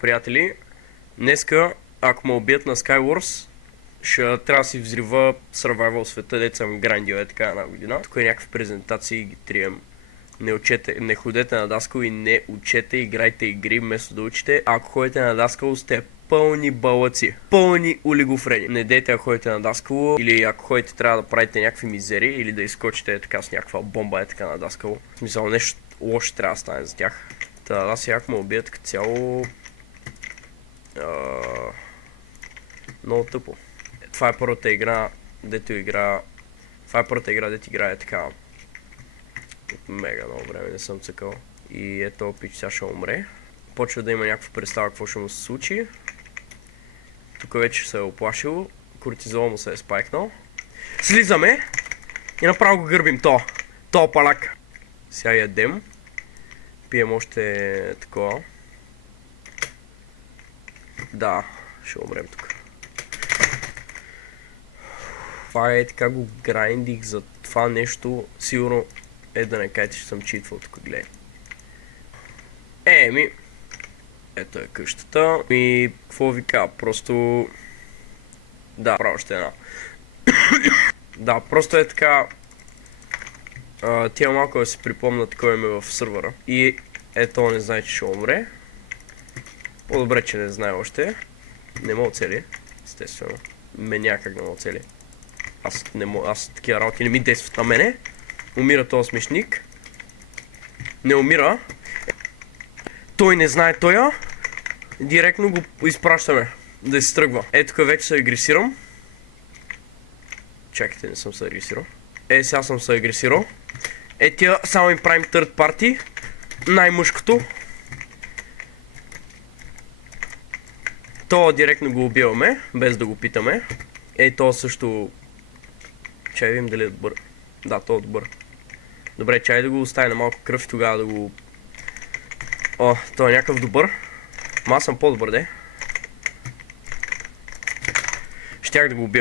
Приятели, днеска, ако ме убият на Skywars, ще трябва да си взрива Survival света, дето съм грандил така една година. Тук е някакви презентации, ги трием. Не ходете на Даскал и не учете, играйте игри вместо да учите. Ако ходите на Даскал, сте пълни балъци, пълни олигофрени. Не дейте да ходите на Даскал, или ако ходите трябва да правите някакви мизери, или да изкочите така с някаква бомба така на Даскал. В смисъл, нещо лошо трябва да стане за тях. Та да сега ако ме убият като цяло... много тъпо. Това е първата игра, дето играе така. От мега много време не съм цъкал. И ето пич сега ще умре. Почва да има някаква представа какво ще му се случи. Тук вече се е оплашил. Кортизола му се е спайкнал. Слизаме и направо го гърбим то палак. Сега ядем. Пием още такова. Да, ще умрем тук. Това е така го грайндих за това нещо. Сигурно е да не кажете, че съм читвал тук, гледай. Ето е къщата. И какво ви кажа, просто... Да, право ще една. Да, просто е така... Тя малко да се припомнят кой ме в сървъра. И ето не знае, че ще умре. По-добре, че не знае още. Не мога цели, естествено. Някак не мога цели. Аз такива работи не ми действат на мене. Умира този смешник. Не умира. Той не знае тоя. Директно го изпращаме да се тръгва. Ето тук вече се агресирам. Чакайте, не съм се агресирал. Сега съм се агресирал. Тя само им правим third party. Най-мъжкото. То директно го убиваме, без да го питаме. То също... Чай видим дали е добър. Да, то е добър. Добре, чай да го оставя на малко кръв и тогава да го... Той е някакъв добър. Ама аз съм по-добър, де. Щях да го убия.